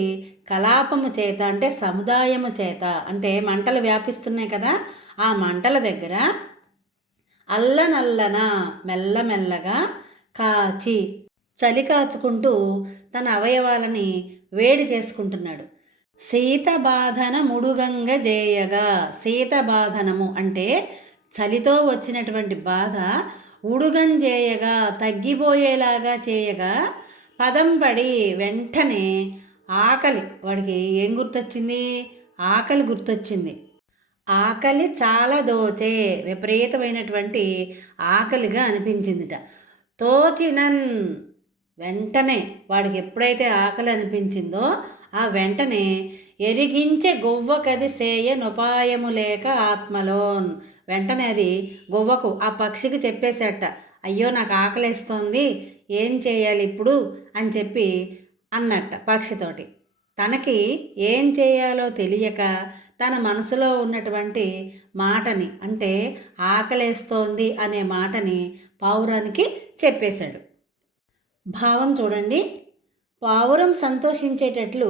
కలాపము చేత అంటే సముదాయము చేత అంటే మంటలు వ్యాపిస్తున్నాయి కదా, ఆ మంటల దగ్గర అల్లనల్లన మెల్లమెల్లగా కాచి చలి కాచుకుంటూ తన అవయవాలని వేడి చేసుకుంటున్నాడు. శీతబాధన ముడుగంగ జేయగా, శీతబాధనము అంటే చలితో వచ్చినటువంటి బాధ ఉడుగంజేయగా తగ్గిపోయేలాగా చేయగా పదం పడి వెంటనే ఆకలి, వాడికి ఏం గుర్తొచ్చింది? ఆకలి గుర్తొచ్చింది. ఆకలి చాలా దోచే విపరీతమైనటువంటి ఆకలిగా అనిపించిందిట. తోచినన్ వెంటనే వాడికి ఎప్పుడైతే ఆకలి అనిపించిందో ఆ వెంటనే ఎరిగించే గొవ్వ కదిసేయ నొపాయము లేక ఆత్మలోన్ వెంటనే అది గొవ్వకు ఆ పక్షికి చెప్పేసేట, అయ్యో నాకు ఆకలేస్తోంది, ఏం చేయాలి ఇప్పుడు అని చెప్పి అన్నట్ట పక్షితోటి. తనకి ఏం చేయాలో తెలియక తన మనసులో ఉన్నటువంటి మాటని అంటే ఆకలేస్తోంది అనే మాటని పావురానికి చెప్పేశాడు. భావం చూడండి. పావురం సంతోషించేటట్లు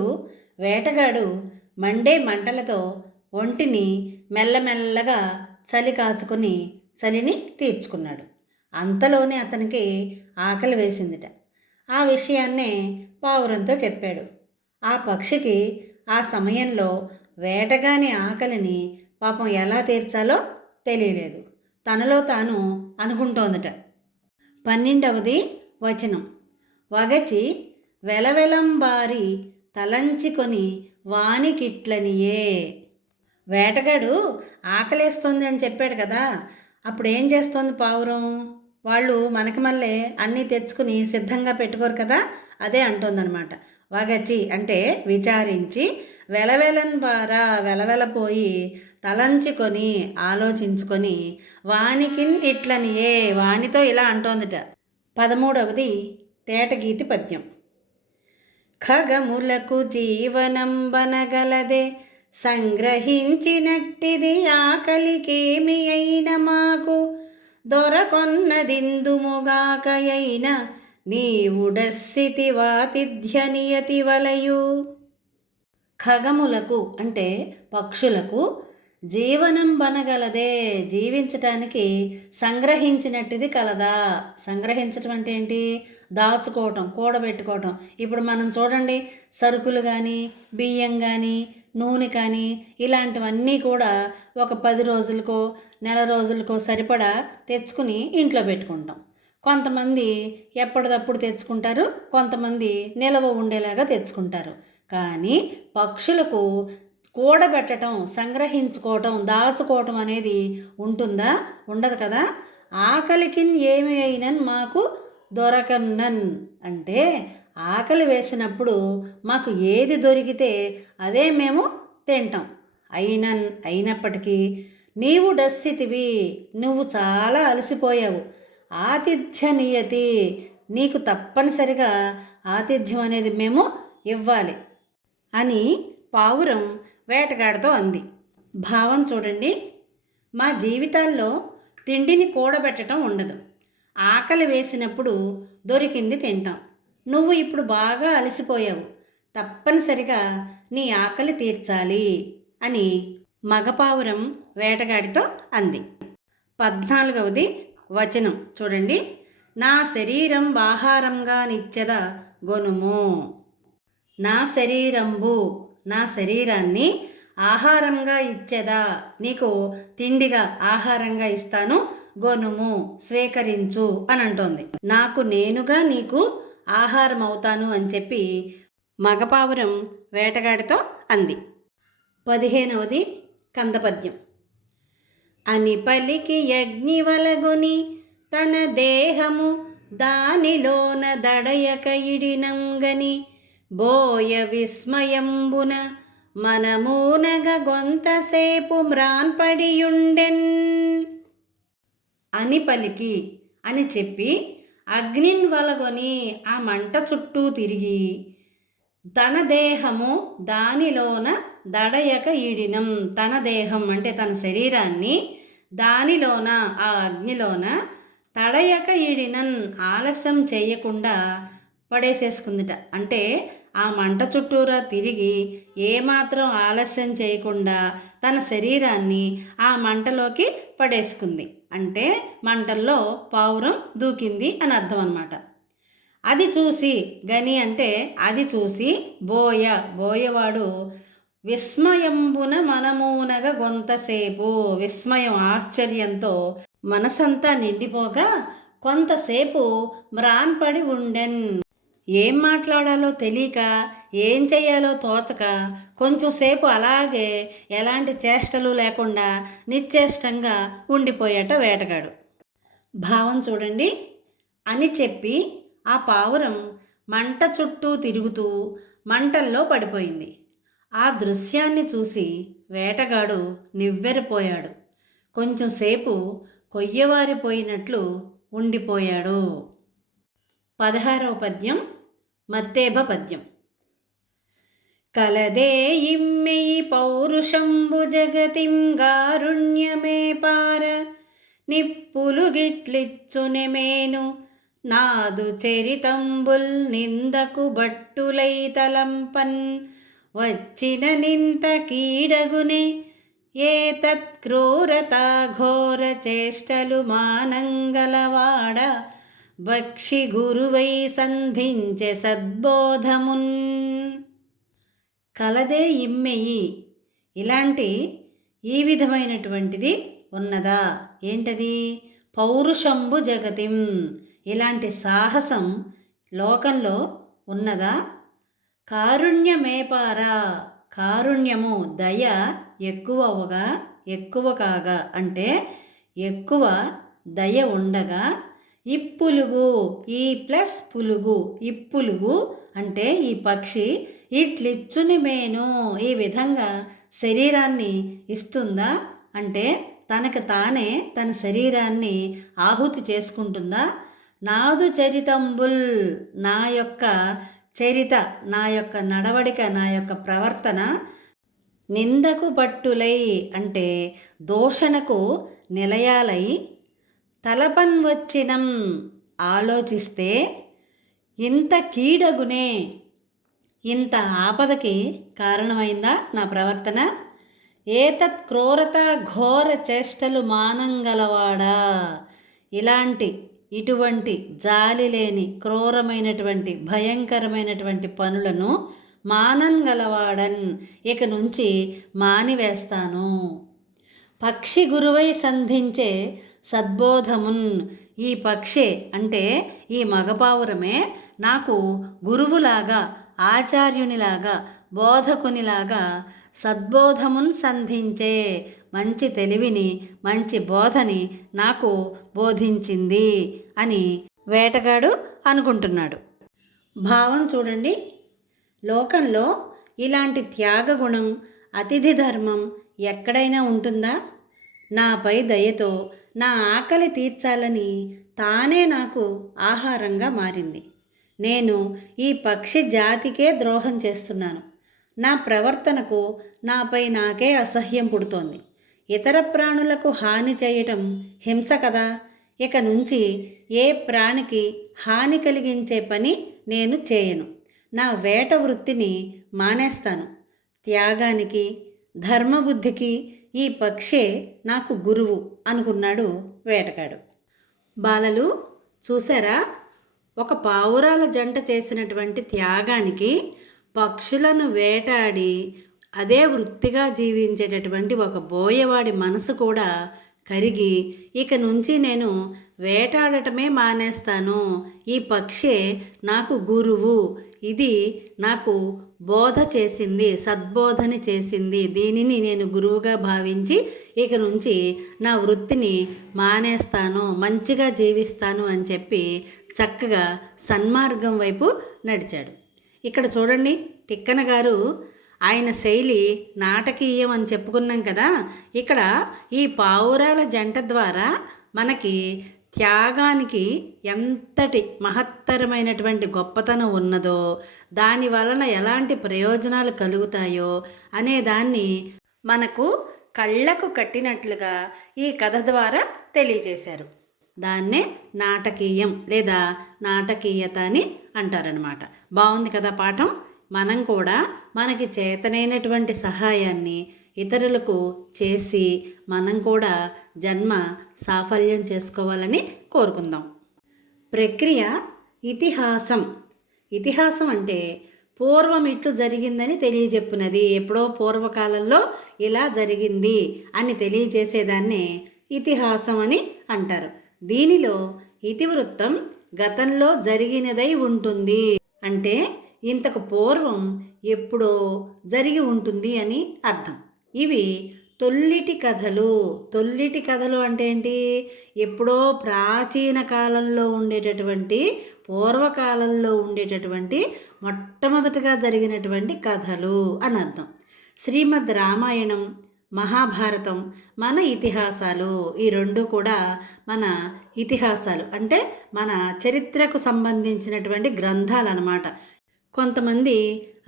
వేటగాడు మండే మంటలతో ఒంటిని మెల్లమెల్లగా చలి కాచుకొని చలిని తీర్చుకున్నాడు. అంతలోనే అతనికి ఆకలి వేసిందిట. ఆ విషయాన్నే పావురంతో చెప్పాడు. ఆ పక్షికి ఆ సమయంలో వేటగాని ఆకలిని పాపం ఎలా తీర్చాలో తెలియలేదు. తనలో తాను అనుకుంటోందట. 12వ వచనం. వగచి వెలవెలంబారి తలంచికొని వానికిట్లనియే. వేటగాడు ఆకలేస్తోంది అని చెప్పాడు కదా, అప్పుడు ఏం చేస్తోంది పావురం? వాళ్ళు మనకి మళ్ళీ అన్నీ తెచ్చుకుని సిద్ధంగా పెట్టుకోరు కదా, అదే అంటోందనమాట. వగచి అంటే విచారించి, వెలవెలంబారా వెలవెలపోయి, తలంచుకొని ఆలోచించుకొని, వానికిన్ ఇట్లనియే వానితో ఇలా అంటోందిట. 13వది తేటగీతి పద్యం. ఖగములకు జీవనం బనగలదే సంగ్రహించినట్టిది ఆకలికేమి అయిన మాకు దొరకొన్నదిందుముగాకయైన నీవుడస్సితి వాతిథ్య నియతి వలయు. ఖగములకు అంటే పక్షులకు జీవనం బనగలదే జీవించటానికి సంగ్రహించినట్టుది కలదా. సంగ్రహించటం అంటే ఏంటి? దాచుకోవటం, కూడబెట్టుకోవటం. ఇప్పుడు మనం చూడండి, సరుకులు కానీ బియ్యం కానీ నూనె కానీ ఇలాంటివన్నీ కూడా ఒక 10 రోజులకో నెల రోజులకో సరిపడా తెచ్చుకుని ఇంట్లో పెట్టుకుంటాం. కొంతమంది ఎప్పటిదప్పుడు తెచ్చుకుంటారు, కొంతమంది నిలవ ఉండేలాగా తెచ్చుకుంటారు. కానీ పక్షులకు కూడబెట్టడం, సంగ్రహించుకోవటం, దాచుకోవటం అనేది ఉంటుందా? ఉండదు కదా. ఆకలికి ఏమి అయినా మాకు దొరకన్నన్ అంటే ఆకలి వేసినప్పుడు మాకు ఏది దొరికితే అదే మేము తింటాం. అయినప్పటికీ నీవు డస్సితివి, నువ్వు చాలా అలసిపోయావు. ఆతిథ్య నియతి, నీకు తప్పనిసరిగా ఆతిథ్యం అనేది మేము ఇవ్వాలి అని పావురం వేటగాడితో అంది. భావం చూడండి, మా జీవితాల్లో తిండిని కూడబెట్టడం ఉండదు. ఆకలి వేసినప్పుడు దొరికింది తింటాం. నువ్వు ఇప్పుడు బాగా అలసిపోయావు, తప్పనిసరిగా నీ ఆకలి తీర్చాలి అని మగపావురం వేటగాడితో అంది. 14వ వచనం చూడండి. నా శరీరం ఆహారంగా నిచ్చెద గొనుము. నా శరీరంబు, నా శరీరాన్ని ఆహారంగా ఇచ్చేదా, నీకు తిండిగా ఆహారంగా ఇస్తాను, గొనుము స్వీకరించు అని అంటోంది. నాకు నేనుగా నీకు ఆహారం అవుతాను అని చెప్పి మగపావురం వేటగాడితో అంది. 15వ కందపద్యం. అని పలికి యజ్ఞివలగుని తన దేహము దానిలోన దడయక ఇడినంగని బోయ విస్మయంబున మనమూనగ గొంతసేపు మ్రాన్పడియుండెన్. అని పలికి అని చెప్పి అగ్నిన్ వలగొని ఆ మంట చుట్టూ తిరిగి తన దేహము దానిలోన దడయక ఈడినం. తన దేహం అంటే తన శరీరాన్ని దానిలోన ఆ అగ్నిలోన తడయక ఈడినన్ ఆలస్యం చేయకుండా పడేసేసుకుందిట. అంటే ఆ మంట చుట్టూరా తిరిగి ఏమాత్రం ఆలస్యం చేయకుండా తన శరీరాన్ని ఆ మంటలోకి పడేసుకుంది. అంటే మంటల్లో పావురం దూకింది అని అర్థం అన్నమాట. అది చూసి గని అంటే అది చూసి బోయవాడు విస్మయంబున మనమూనగ గొంతసేపు, విస్మయం ఆశ్చర్యంతో మనసంతా నిండిపోగా కొంతసేపు మ్రాన్పడి ఉండెన్. ఏం మాట్లాడాలో తెలియక, ఏం చెయ్యాలో తోచక కొంచెంసేపు అలాగే ఎలాంటి చేష్టలు లేకుండా నిశ్చేష్టంగా ఉండిపోయాట వేటగాడు. భావం చూడండి. అని చెప్పి ఆ పావురం మంట చుట్టూ తిరుగుతూ మంటల్లో పడిపోయింది. ఆ దృశ్యాన్ని చూసి వేటగాడు నివ్వెరపోయాడు. కొంచెంసేపు కొయ్యవారిపోయినట్లు ఉండిపోయాడు. 16వ పద్యం మత్తేభ పద్యం. కలదే ఇమ్మెయి పౌరుషంబు జగతిం గారుణ్యమే పార నిప్పులు గిట్లిచ్చునెమేను నాదు చరితంబుల్ నిందకు బట్టులై తలంపన్ వచ్చిన నింత కీడగునే ఏ తత్క్రూరతా ఘోర చేష్టలు మానంగలవాడ భక్షి గురువై సంధించె సద్బోధమున్. కలదే ఇమ్మెయి, ఇలాంటి ఈ విధమైనటువంటిది ఉన్నదా? ఏంటది? పౌరుషంబు జగతిం, ఇలాంటి సాహసం లోకంలో ఉన్నదా? కారుణ్యమేపారా, కారుణ్యము దయ ఎక్కువ కాగా అంటే ఎక్కువ దయ ఉండగా ఇప్పులుగు, ఈ ప్లస్ పులుగు, ఇప్పులుగు అంటే ఈ పక్షి ఇట్లిచ్చుని మేను, ఈ విధంగా శరీరాన్ని ఇస్తుందా అంటే తనకు తానే తన శరీరాన్ని ఆహుతి చేసుకుంటుందా? నాదు చరితంబుల్, నా యొక్క చరిత, నా యొక్క నడవడిక, నా యొక్క ప్రవర్తన నిందకు పట్టులై అంటే దూషణకు నిలయాలై తలపన్ వచ్చినం ఆలోచిస్తే ఇంత కీడగునే, ఇంత ఆపదకి కారణమైందా నా ప్రవర్తన? ఏతత్ క్రూరత ఘోర చేష్టలు మానంగలవాడా, ఇటువంటి జాలి లేని క్రూరమైనటువంటి భయంకరమైనటువంటి పనులను మానంగలవాడన్, ఇక నుంచి మానివేస్తాను. పక్షి గురువై సంధించే సద్బోధమున్, ఈ పక్షి అంటే ఈ మగపావురమే నాకు గురువులాగా, ఆచార్యునిలాగా, బోధకునిలాగా సద్బోధమున్ సంధించే మంచి తెలివిని, మంచి బోధని నాకు బోధించింది అని వేటగాడు అనుకుంటున్నాడు. భావం చూడండి. లోకంలో ఇలాంటి త్యాగగుణం, అతిథి ధర్మం ఎక్కడైనా ఉంటుందా? నాపై దయతో నా ఆకలి తీర్చాలని తానే నాకు ఆహారంగా మారింది. నేను ఈ పక్షి జాతికే ద్రోహం చేస్తున్నాను. నా ప్రవర్తనకు నాపై నాకే అసహ్యం పుడుతోంది. ఇతర ప్రాణులకు హాని చేయటం హింస కదా. ఇక నుంచి ఏ ప్రాణికి హాని కలిగించే పని నేను చేయను. నా వేట వృత్తిని మానేస్తాను. త్యాగానికి, ధర్మబుద్ధికి ఈ పక్షే నాకు గురువు అనుకున్నాడు వేటగాడు. బాలలు చూసారా? ఒక పావురాల జంట చేసినటువంటి త్యాగానికి పక్షులను వేటాడి అదే వృత్తిగా జీవించేటటువంటి ఒక బోయవాడి మనసు కూడా కరిగి ఇక నుంచి నేను వేటాడటమే మానేస్తాను, ఈ పక్షే నాకు గురువు, ఇది నాకు బోధ చేసింది, సద్బోధని చేసింది, దీనిని నేను గురువుగా భావించి ఇక నుంచి నా వృత్తిని మానేస్తాను, మంచిగా జీవిస్తాను అని చెప్పి చక్కగా సన్మార్గం వైపు నడిచాడు. ఇక్కడ చూడండి, తిక్కన గారు ఆయన శైలి నాటకీయం అని చెప్పుకున్నాం కదా. ఇక్కడ ఈ పావురాల జంట ద్వారా మనకి త్యాగానికి ఎంతటి మహత్తరమైనటువంటి గొప్పతనం ఉన్నదో, దాని వలన ఎలాంటి ప్రయోజనాలు కలుగుతాయో అనే దాన్ని మనకు కళ్ళకు కట్టినట్లుగా ఈ కథ ద్వారా తెలియజేశారు. దాన్నే నాటకీయం లేదా నాటకీయత అని అంటారనమాట. బాగుంది కదా పాఠం. మనం కూడా మనకి చేతనైనటువంటి సహాయాన్ని ఇతరులకు చేసి మనం కూడా జన్మ సాఫల్యం చేసుకోవాలని కోరుకుందాం. ప్రక్రియ ఇతిహాసం. ఇతిహాసం అంటే పూర్వం ఇట్లు జరిగిందని తెలియజెప్పునది. ఎప్పుడో పూర్వకాలంలో ఇలా జరిగింది అని తెలియజేసేదాన్నే ఇతిహాసం అని అంటారు. దీనిలో ఇతివృత్తం గతంలో జరిగినదై ఉంటుంది. అంటే ఇంతకు పూర్వం ఎప్పుడో జరిగి ఉంటుంది అని అర్థం. ఇవి తొల్లిటి కథలు. తొల్లిటి కథలు అంటే ఏంటి? ఎప్పుడో ప్రాచీన కాలంలో ఉండేటటువంటి, పూర్వకాలంలో ఉండేటటువంటి మొట్టమొదటిగా జరిగినటువంటి కథలు అని అర్థం. శ్రీమద్ రామాయణం, మహాభారతం మన ఇతిహాసాలు. ఈ రెండు కూడా మన ఇతిహాసాలు అంటే మన చరిత్రకు సంబంధించినటువంటి గ్రంథాలు అన్నమాట. కొంతమంది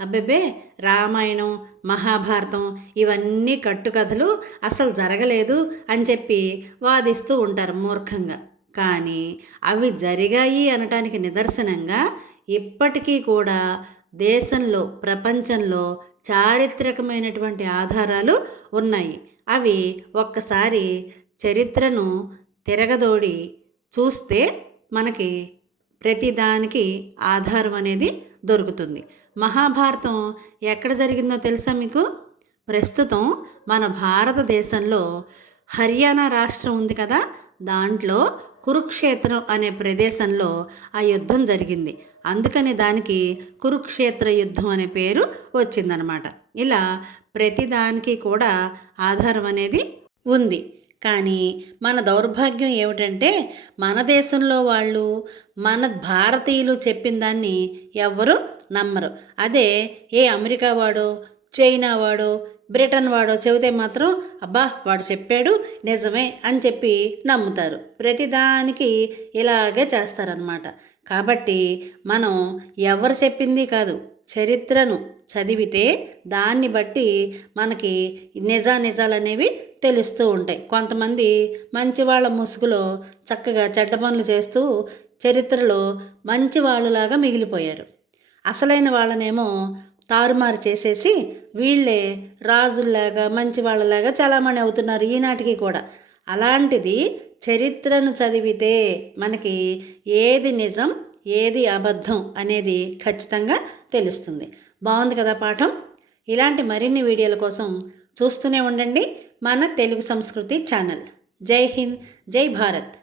అబ్బెబ్బే రామాయణం, మహాభారతం ఇవన్నీ కట్టుకథలు, అసలు జరగలేదు అని చెప్పి వాదిస్తూ ఉంటారు మూర్ఖంగా. కానీ అవి జరిగాయి అనటానికి నిదర్శనంగా ఇప్పటికీ కూడా దేశంలో, ప్రపంచంలో చారిత్రకమైనటువంటి ఆధారాలు ఉన్నాయి. అవి ఒక్కసారి చరిత్రను తిరగదోడి చూస్తే మనకి ప్రతిదానికి ఆధారం అనేది దొరుకుతుంది. మహాభారతం ఎక్కడ జరిగిందో తెలుసా మీకు? ప్రస్తుతం మన భారతదేశంలో హర్యానా రాష్ట్రం ఉంది కదా, దాంట్లో కురుక్షేత్రం అనే ప్రదేశంలో ఆ యుద్ధం జరిగింది. అందుకని దానికి కురుక్షేత్ర యుద్ధం అనే పేరు వచ్చిందనమాట. ఇలా ప్రతిదానికి కూడా ఆధారం అనేది ఉంది. కానీ మన దౌర్భాగ్యం ఏమిటంటే మన దేశంలో వాళ్ళు, మన భారతీయులు చెప్పిన దాన్ని ఎవ్వరూ నమ్మరు. అదే ఏ అమెరికా వాడో, చైనా వాడో, బ్రిటన్ వాడో చెబితే మాత్రం అబ్బా వాడు చెప్పాడు నిజమే అని చెప్పి నమ్ముతారు. ప్రతిదానికి ఇలాగే చేస్తారనమాట. కాబట్టి మనం ఎవరు చెప్పింది కాదు, చరిత్రను చదివితే దాన్ని బట్టి మనకి నిజాలు అనేవి తెలుస్తూ ఉంటాయి. కొంతమంది మంచి వాళ్ళ ముసుగులో చక్కగా చెడ్డ పనులు చేస్తూ చరిత్రలో మంచి వాళ్ళలాగా మిగిలిపోయారు. అసలైన వాళ్ళనేమో తారుమారు చేసేసి వీళ్ళే రాజుల్లాగా మంచి వాళ్ళలాగా చాలామంది అవుతున్నారు ఈనాటికి కూడా. అలాంటిది చరిత్రను చదివితే మనకి ఏది నిజం, ఏది అబద్ధం అనేది ఖచ్చితంగా తెలుస్తుంది. బాగుంది కదా పాఠం. ఇలాంటి మరిన్ని వీడియోల కోసం చూస్తూనే ఉండండి మన తెలుగు సంస్కృతి ఛానల్. జై హింద్, జై భారత్.